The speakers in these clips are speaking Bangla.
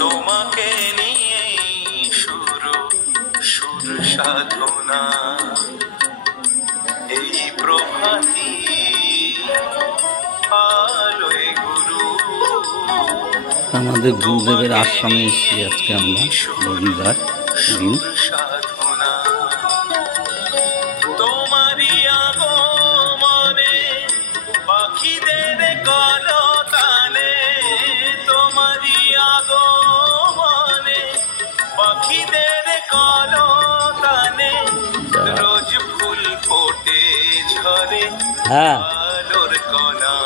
তোমাকে নিয়ে সুর সাধনা এই প্রভাতী আলোয় গুরু। আমাদের গুরুদেবের আশ্রমে এসেছি আজকে আমরা রবিবার দিন। সাধনা তোমারই আগমনে পাখিদের কলতানে, তোমারই আগমনে পাখিদের কলতানে রোজ ফুল ফোটে ঝরে আলোর কণা।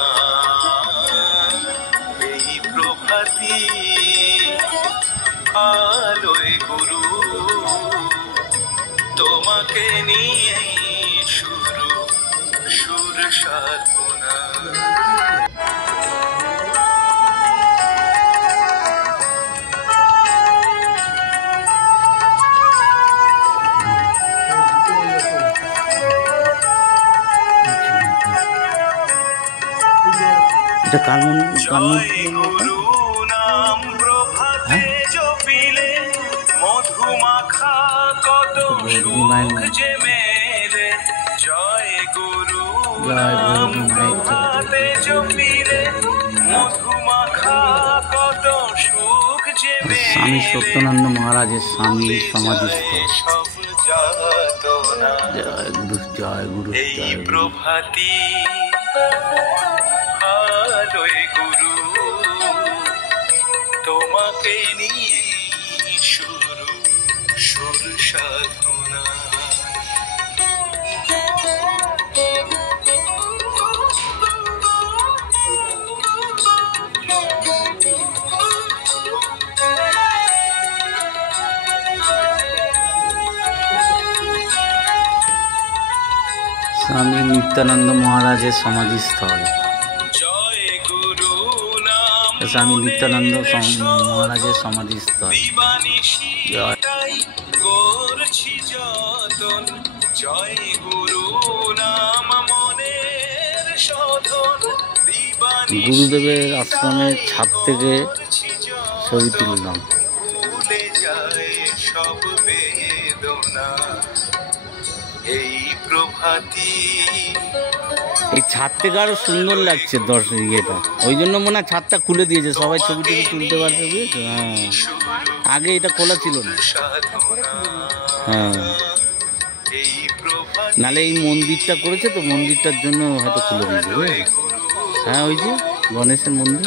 এই প্রভাতী আলোয় গুরু, তোমাকে নিয়ে সুর সাধনা। এটা কার গুরু নাম প্রভাতে জপিলে মধুমাখা কত সুখ যে মেলে। জয় গুরু নাম প্রভাতে জপিলে মধুমাখা কত সুখ যে মেলে। স্বামী সত্যনারায়ণ মহারাজের স্বামী সমাধিস্থ। সব যাতনা জয় গুরু জয় গুরু এই জয় গুরু। প্রভাতী আলোয় গুরু, তোমাকে নিয়ে সুর সাধনা। স্বামী নিত্যানন্দ মহারাজের সমাধিস্থল। জয় গুরু নাম স্বামী নিত্যানন্দ মহারাজের সমাধিস্থল। দিবানিশিটাই করছি যতন। জয় গুরু নাম মনের শোধন। গুরুদেবের আশ্রমের ছাদ থেকে ছবি তুললাম। ভুলে যায় সব বেদনা এই প্রভাতী। এই ছাদ থেকে আরো সুন্দর লাগছে দর্শক ইয়েটা, ওই জন্য মনে হয় ছাদটা খুলে দিয়েছে, সবাই ছবি টবি তুলতে পারবে, বুঝেছো? হ্যাঁ, আগে এটা খোলা ছিল না। হ্যাঁ, নালে এই মন্দিরটা করেছে তো, মন্দিরটার জন্য হয়তো খুলে দিয়েছে, বুঝেছো? হ্যাঁ, ওই যে গণেশের মন্দির।